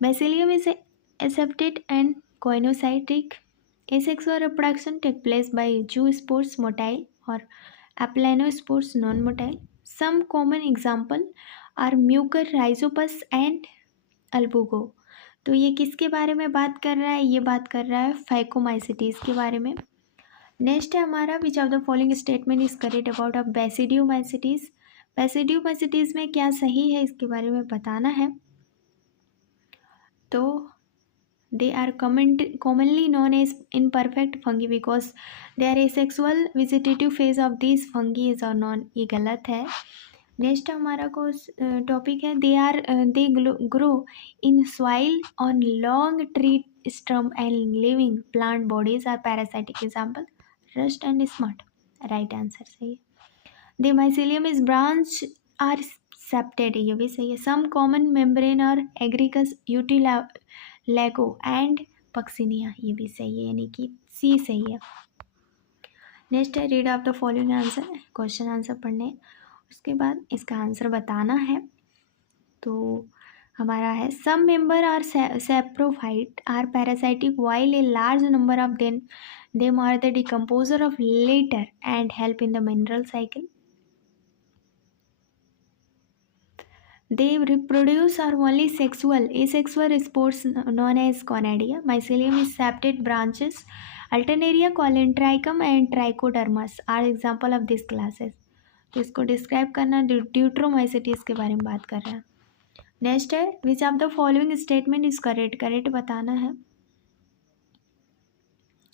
Mycelium is aseptate and coenocytic. Asexual reproduction take place by zoospores motile और aplanospores non motile. Some common example are mucor, rhizopus and albugo. तो ये किसके बारे में बात कर रहा है, ये बात कर रहा है फाइकोमाइसिटीज के बारे में। नेक्स्ट है हमारा, which of the following statement is correct about a basidiomycetes. Basidiomycetes में क्या सही है इसके बारे में बताना है। तो they are commonly known as imperfect fungi because their asexual vegetative phase of these fungi is unknown। ये गलत है। नेक्स्ट हमारा को टॉपिक है, they grow in soil on long tree stump and living plant bodies are parasitic example rust and smut. Right answer सही है। The mycelium is branch are septate, ये भी सही है। सम कॉमन मेम्ब्रेन और एग्रीकस यूटिलागो एंड पक्सिनिया, ये भी सही है, यानी कि सी सही है। नेक्स्ट है, read of the following answer, question answer पढ़ने, उसके बाद इसका आंसर बताना है। तो हमारा है, some member are saprophyte are parasitic while a large number of then Them are the decomposer of later and help in the mineral cycle. They reproduce are only sexual. Asexual spores known as Conadia. Mycelium is septate branches. Alternaria, Colintrichum and Trichodermus are example of these classes. तो इसको डिस्क्राइब करना ड्यूट्रोमाइसिटीज के बारे में बात कर रहा है. नेक्स्ट है which of the following statement is correct. Correct बताना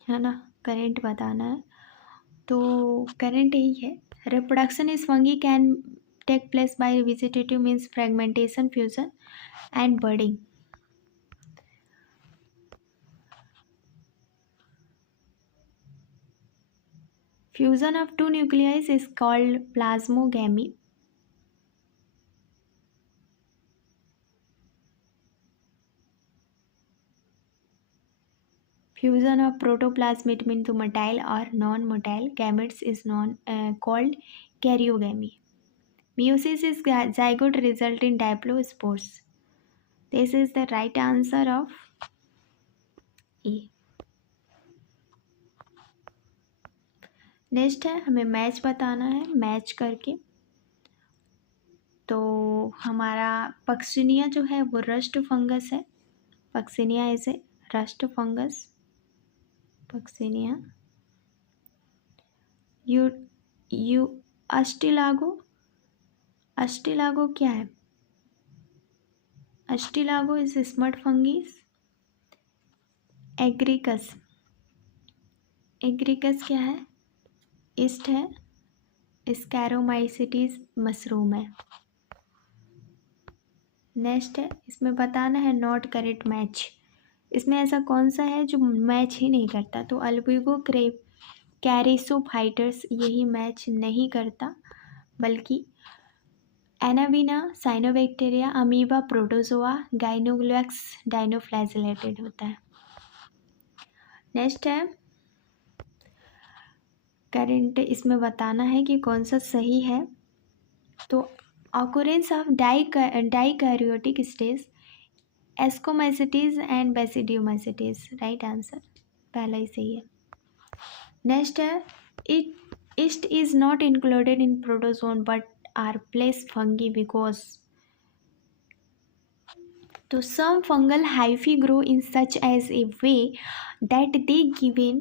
है ना. करेक्ट बताना है. तो करेक्ट यही है. Reproduction is fungi can take place by vegetative means fragmentation, fusion and budding. Fusion of two nuclei is called plasmogamy. Fusion of protoplasm between two motile or non-motile gametes is called karyogamy. Meiosis is zygote result in diplospores. This is the right answer of A. Next है हमें मैच बताना है. मैच करके तो हमारा पक्सिनिया जो है वो रस्ट फंगस है. Puccinia is a rust fungus. Puccinia. यू अस्टिलागो. अस्टिलागो क्या है. Ustilago is smut fungis. Agaricus. Agaricus क्या है. ईस्ट है. स्कैरोमाइसिटीज मशरूम है. नेक्स्ट है इसमें बताना है नॉट करेक्ट मैच. इसमें ऐसा कौन सा है जो मैच ही नहीं करता. तो अल्बिगो कैरिसोफाइटर्स यही मैच नहीं करता बल्कि एनाविना, साइनोबैक्टीरिया, अमीबा, प्रोटोजोआ, गाइनोग्लैक्स डाइनोफ्लैजिलेटेड होता है. नेक्स्ट है करेंट. इसमें बताना है कि कौन सा सही है. तो occurrence of dikaryotic stage, ascomycetes and basidiomycetes. Right answer पहला ही सही है. नेक्स्ट है yeast is not included in protozoan but are place fungi because. तो some fungal hyphae grow in such as a way that they give an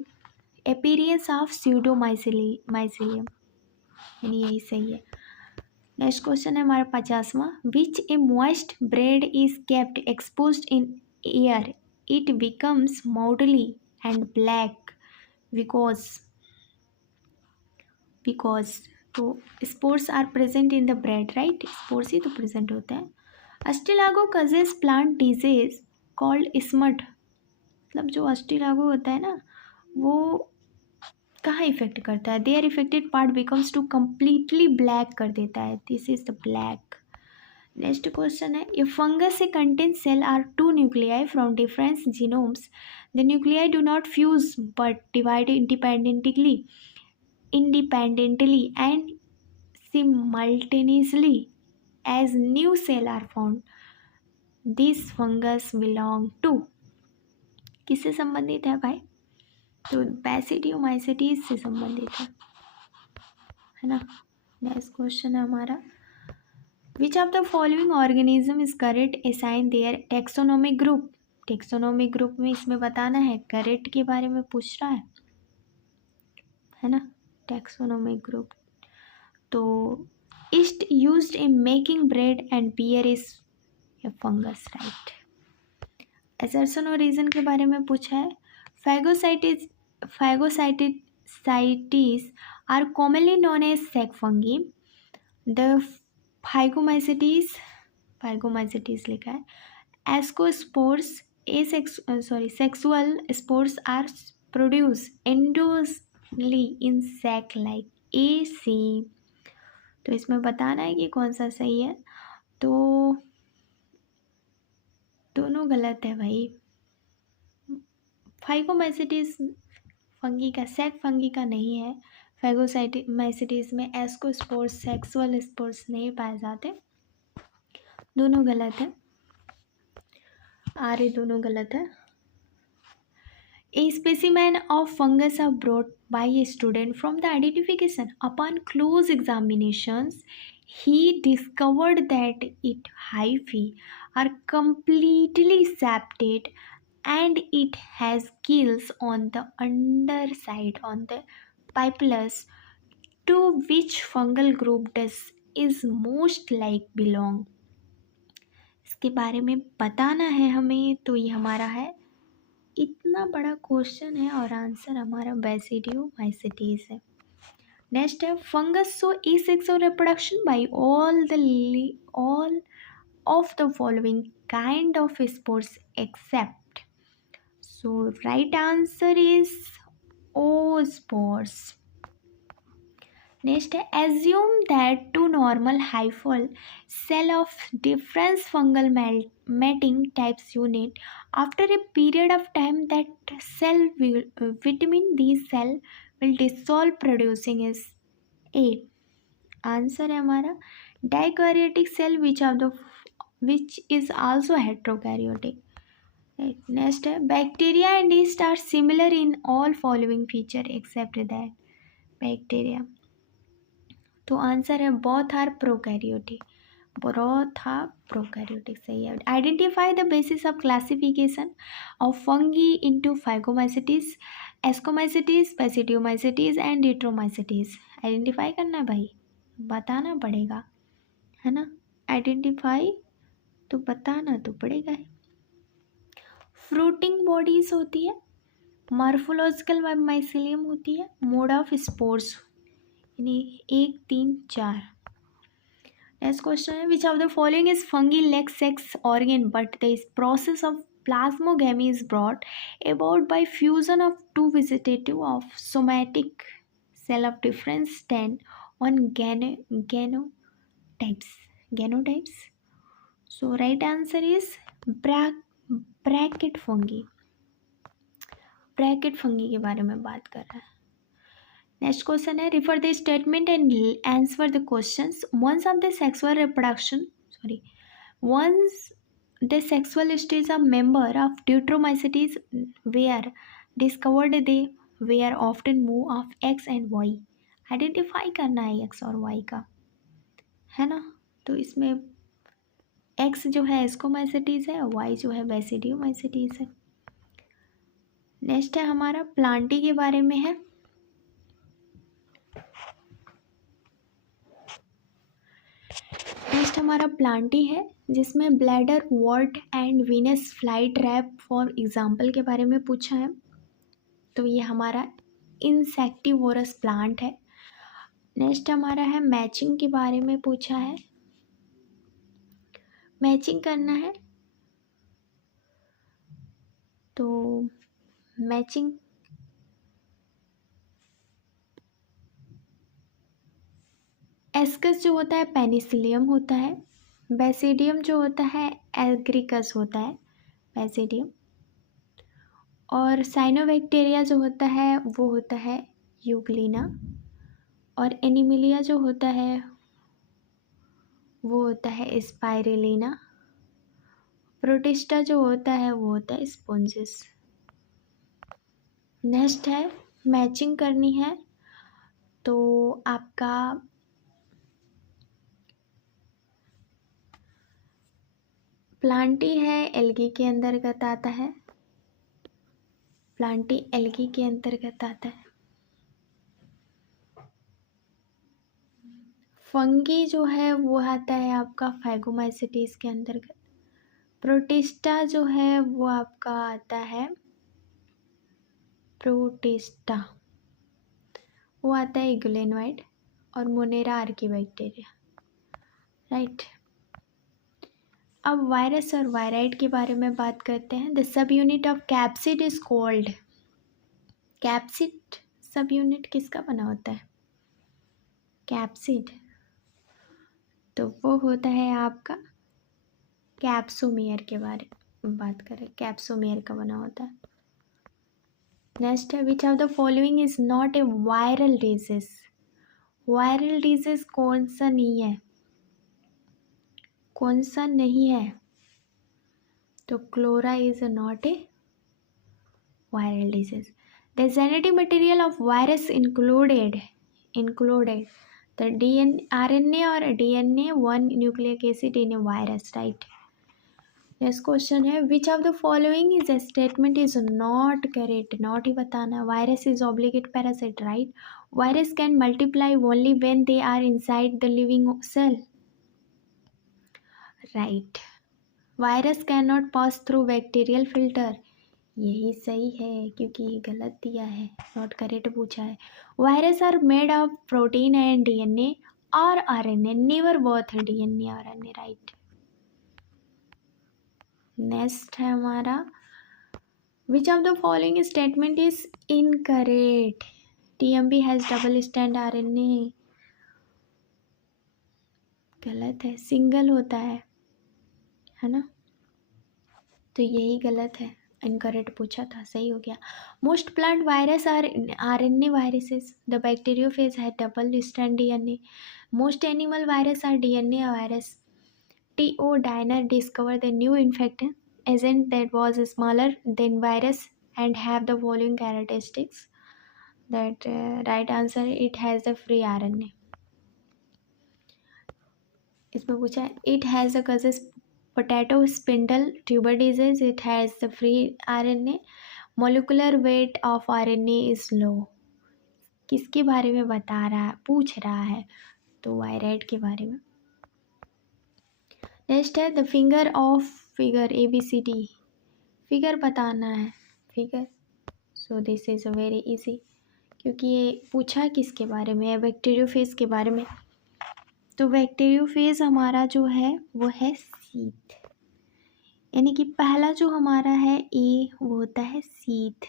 appearance of pseudomycelium. यानी यही सही है. नेक्स्ट क्वेश्चन है हमारा 50वां. Which a moist bread is kept exposed in air it becomes mouldy and black because. तो spores are present in the bread. Right. Spores ही तो प्रेजेंट होते हैं. Ustilago causes plant disease called smut. मतलब जो अस्टिलागो होता है ना वो कहाँ इफेक्ट करता है. Their affected part becomes to completely black कर देता है. This is the black. Next question है a fungus a contain cell are two nuclei from different genomes. The nuclei do not fuse but divide independently and simultaneously as new cells are formed. This fungus belong to. किससे संबंधित है भाई. तो बेसिडियोमाइसिटीज से संबंधित है ना. नेक्स्ट क्वेश्चन है हमारा which of the following organism is correct assign there taxonomic group. Taxonomic group में इसमें बताना है. करेक्ट के बारे में पूछ रहा है ना. Taxonomic group. तो yeast used in making bread and beer is a fungus. Right. Assertion और रीजन के बारे में पूछा है. Phagocytids are commonly known as sac fungi. The phygomycetes लिखा है. Ascospores sexual spores are produced endogenously in sac like AC. तो इसमें बताना है कि कौन सा सही है. तो दोनों गलत है भाई. फाइगोमाइसिटीज फंगी का सेक फंगी का नहीं है. फाइगोमाइसिटीज में एस्कोस्पोर्स सेक्सुअल स्पोर्स नहीं पाए जाते. दोनों गलत है. दोनों गलत है. A specimen of fungus are brought by a student from the identification. Upon close examinations, he discovered that its hyphae are completely septate and it has gills on the underside on the pipelus, to which fungal group does is most like belong. इसके बारे में बताना है हमें, तो ये हमारा है, इतना बड़ा क्वेश्चन है और आंसर हमारा बेसिडियोमाइसिटीज है। नेक्स्ट है fungus so asexual reproduction by all of the following kind of spores except. So right answer is oospores. Next, assume that two normal hyphal cell of different fungal mating types unit. After a period of time, that cell will vitamin these cell will dissolve producing is A. Answer है हमारा dikaryotic cell which is also heterokaryotic. Right. Next है bacteria and yeast are similar in all following feature except that bacteria. तो आंसर है बोथ आर प्रोकैरियोटिक, सही है। Identify the basis of classification of fungi into phycomycetes, ascomycetes, basidiomycetes and deuteromycetes. Identify करना भाई, बताना पड़ेगा, है ना। आइडेंटिफाई तो बताना तो पड़ेगा ही। फ्रूटिंग बॉडीज होती है, मॉर्फोलॉजिकल माइसिलियम होती है, मोड ऑफ स्पोर्स यानी 1, 3, 4। नेक्स्ट क्वेश्चन है which of the following is fungi lack sex organ but the process of plasmogamy is brought about by fusion of two vegetative of somatic cell of different strains or genotypes. So right answer is bracket fungi के बारे में बात कर रहा है। नेक्स्ट क्वेश्चन है refer the statement and answer the questions. once the sexual stage of member of Deuteromycetes were discovered, they were often move of X and Y। Identify करना है X और Y का, है ना। तो इसमें X जो है एस्कोमाइसिटीज है, Y जो है बेसिडियोमाइसिटीज है। नेक्स्ट है हमारा प्लांटी के बारे में है। नेक्स्ट हमारा प्लांटी है जिसमें bladderwort and Venus fly trap for example के बारे में पूछा है। तो ये हमारा इंसेक्टिवोरस प्लांट है। नेक्स्ट हमारा है मैचिंग के बारे में पूछा है, मैचिंग करना है। तो मैचिंग एस्कस जो होता है पेनिसिलियम होता है, बेसिडियम जो होता है एग्रिकस होता है बेसिडियम, और साइनोबैक्टीरिया जो होता है वो होता है यूग्लिना, और एनिमिलिया जो होता है वो होता है स्पाइरुलिना, प्रोटिस्टा जो होता है वो होता है स्पॉन्जिस। नेक्स्ट है मैचिंग करनी है, तो आपका प्लांटी है एल्गी के अंतर्गत आता है, प्लांटी एल्गी के अंतर्गत आता है। फंगी जो है वो आता है आपका फाइगोमाइसिटीज के अंतर्गत। प्रोटिस्टा जो है वो आपका आता है प्रोटिस्टा, वो आता है इग्लेनोइड, और मोनेरा आर्कीबैक्टीरिया, राइट। अब वायरस और वायराइड के बारे में बात करते हैं। The sub unit of capsid is called, capsid सब यूनिट किसका बना होता है कैप्सिड, तो वो होता है आपका कैप्सोमियर के बारे में बात करें, कैप्सोमियर का बना होता है। नेक्स्ट है which of the following is not a viral disease. Viral disease कौन सा नहीं है, कौन सा नहीं है, तो cholera is not a viral disease. The genetic material of virus included the RNA or DNA, one nucleic acid in a virus, right? Next question है which of the following is a statement is not correct. Not ही बताना. Virus is obligate parasite, right. Virus can multiply only when they are inside the living cell, right. Virus can not pass through bacterial filter. यही सही है क्योंकि ये गलत दिया है, नॉट करेक्ट पूछा है. Virus are made of protein and DNA और आरएनए, नेवर बोथ डीएनए और आरएनए, राइट. नेक्स्ट है हमारा which of the following statement is incorrect. TMV has double strand RNA, गलत है. सिंगल होता है ना, तो यही गलत है. इनकरेक्ट पूछा था, सही हो गया. Most plant virus are RNA viruses. The bacteriophage है double stand DNA. Most animal virus are DNA virus. T.O. Diner discovered the new infectant agent that was smaller than virus and have the following characteristics. That right answer, it has the free RNA. इसमें पूछा है it has the causes potato spindle tuber disease. It has the free RNA. Molecular weight of RNA is low. किसके बारे में बता रहा है, पूछ रहा है, तो वायराइड के बारे में. नेक्स्ट है the finger of figure ABCD. Figure बताना है, figure. So this is a very easy क्योंकि ये पूछा किसके बारे में है, बैक्टीरियोफेज के बारे में. तो बैक्टीरियोफेज हमारा जो है वो है शीथ, यानी कि पहला जो हमारा है ए वो होता है शीथ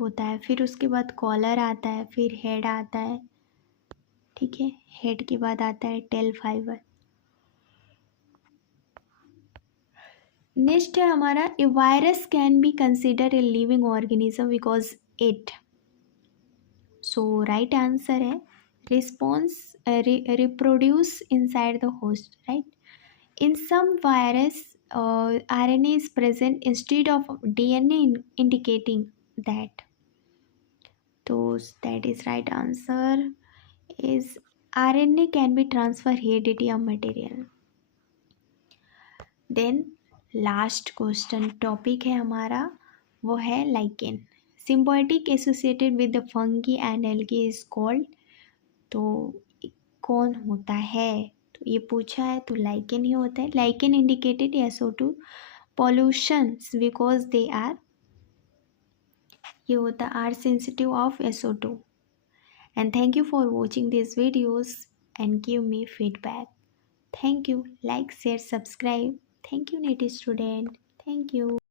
होता है. फिर उसके बाद कॉलर आता है, फिर हेड आता है, ठीक है. हेड के बाद आता है टेल फाइबर. नेक्स्ट है हमारा a virus can be consider a living organism because it. So right answer है response reproduce inside the host, right. In some virus RNA is present instead of DNA indicating that. So that is right answer is RNA can be transfer heredity of material. Then last question topic है हमारा वो है lichen. Symbiotic associated with the fungi and algae is called. तो कौन होता है, तो ये पूछा है तो लाइकेन ही होता है. Lichen indicated SO2 pollutions because they are, ये होता are sensitive of SO2. And thank you for watching this videos and give me feedback. Thank you. Like, share, subscribe. Thank you, native student. Thank you.